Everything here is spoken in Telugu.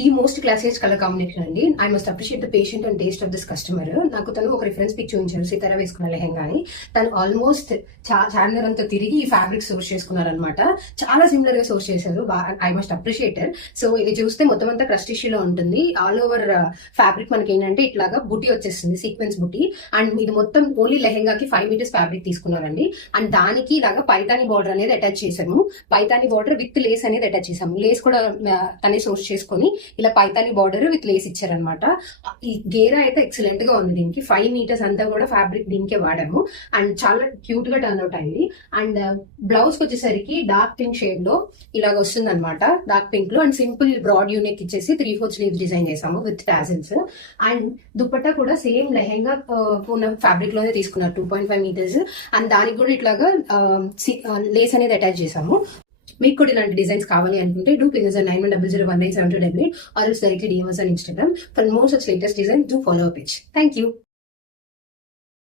The most classiest colour combination అండి. I must appreciate the patient and taste of this customer. నాకు తను ఒక రిఫరెన్స్ పిక్ చూపించారు, సీతారా వేసుకున్న లెహంగా అని. తను ఆల్మోస్ట్ చార్మినార్ అంతా తిరిగి ఈ ఫ్యాబ్రిక్ సోర్స్ చేసుకున్నారనమాట. చాలా సిమిలర్ గా సోర్స్ చేశారు. I must appreciated. సో ఇది చూస్తే మొత్తం అంతా క్రస్ట్ ఇష్యూలో ఉంటుంది. ఆల్ ఓవర్ ఫ్యాబ్రిక్ మనకి ఏంటంటే ఇట్లాగా బుటీ వచ్చేస్తుంది, సీక్వెన్స్ బుటీ. అండ్ ఇది మొత్తం ఓన్లీ లెహంగాకి 5 మీటర్స్ ఫ్యాబ్రిక్ తీసుకున్నారండి. అండ్ దానికి ఇలాగా పైతాని బార్డర్ అనేది అటాచ్ చేసాము. పైతాని బార్డర్ విత్ లేస్ అనేది అటాచ్ చేసాము. లేస్ కూడా తనే సోర్స్ చేసుకొని ఇలా పైతాని బార్డర్ విత్ లేస్ ఇచ్చారనమాట. ఈ గేరా అయితే ఎక్సలెంట్ గా ఉంది. దీనికి 5 మీటర్స్ అంతా కూడా ఫ్యాబ్రిక్ దీనికే వాడాము. అండ్ చాలా క్యూట్ గా టర్న్ అవుట్ అయింది. అండ్ బ్లౌజ్ కి వచ్చేసరికి డార్క్ పింక్ షేడ్ లో ఇలాగ వస్తుంది అనమాట. డార్క్ పింక్ లో అండ్ సింపుల్ బ్రాడ్ యూనిక్ ఇచ్చేసి 3/4 స్లీవ్స్ డిజైన్ చేసాము విత్ టాజిల్స్. అండ్ దుపట్టా కూడా సేమ్ లెహంగా ఉన్న ఫ్యాబ్రిక్ లోనే తీసుకున్నారు, 2.5 మీటర్స్. అండ్ దానికి కూడా ఇట్లాగా లేస్ అనేది అటాచ్ చేసాము. మీకు కూడా ఇలాంటి డిజైన్స్ కావాలి అనుకుంటే do please 9100197288 or else directly DM us on Instagram. For more such latest designs, do follow our page. Thank you.